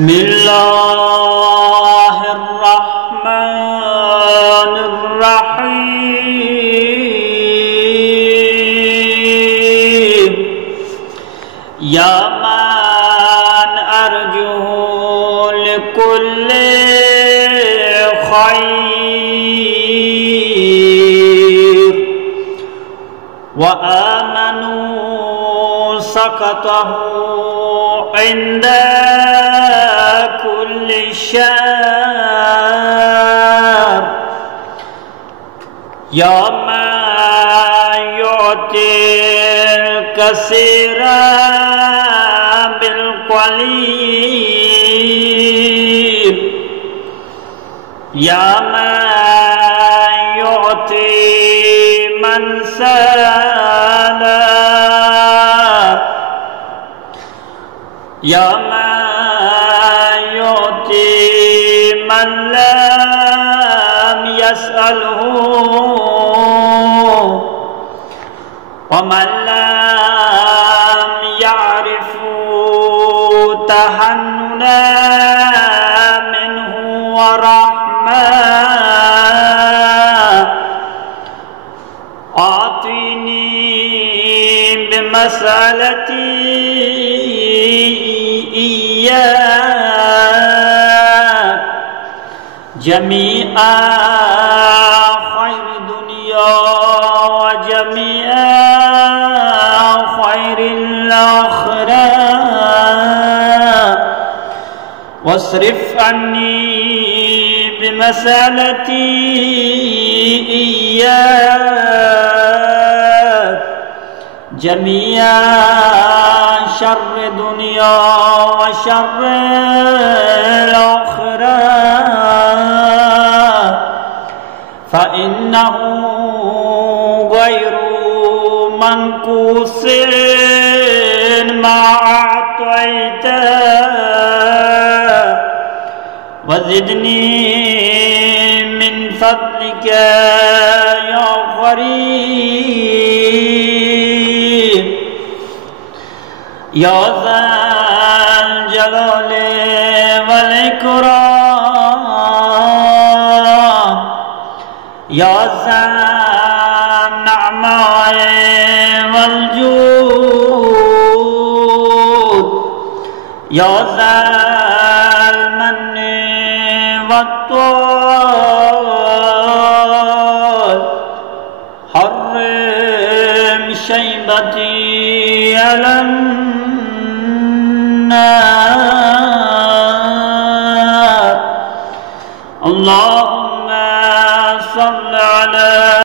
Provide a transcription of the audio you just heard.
بسم الله الرحمن الرحيم يا من أرجو لكل خير وآمنوا سقطه عند كل شر يا من يعطي الكثير بالقليل يا من يعطي من سأل يا من يعطي من لم يسأله ومن لم يعرف تحننا منه ورحمة أعطني بمسألتي إياك جميع خير الدنيا وجميع خير الآخرة واصرف عني بمسألتي إياك جميع شر الدنيا وشر الآخرة فإنه غير منقوص ما أعطيت وزدني من فضلك يا قريب يا ذا الجلال والإكرام يا ذا النعماء والجود يا ذا المن والطول حرم شيبتي على النار اللهم صل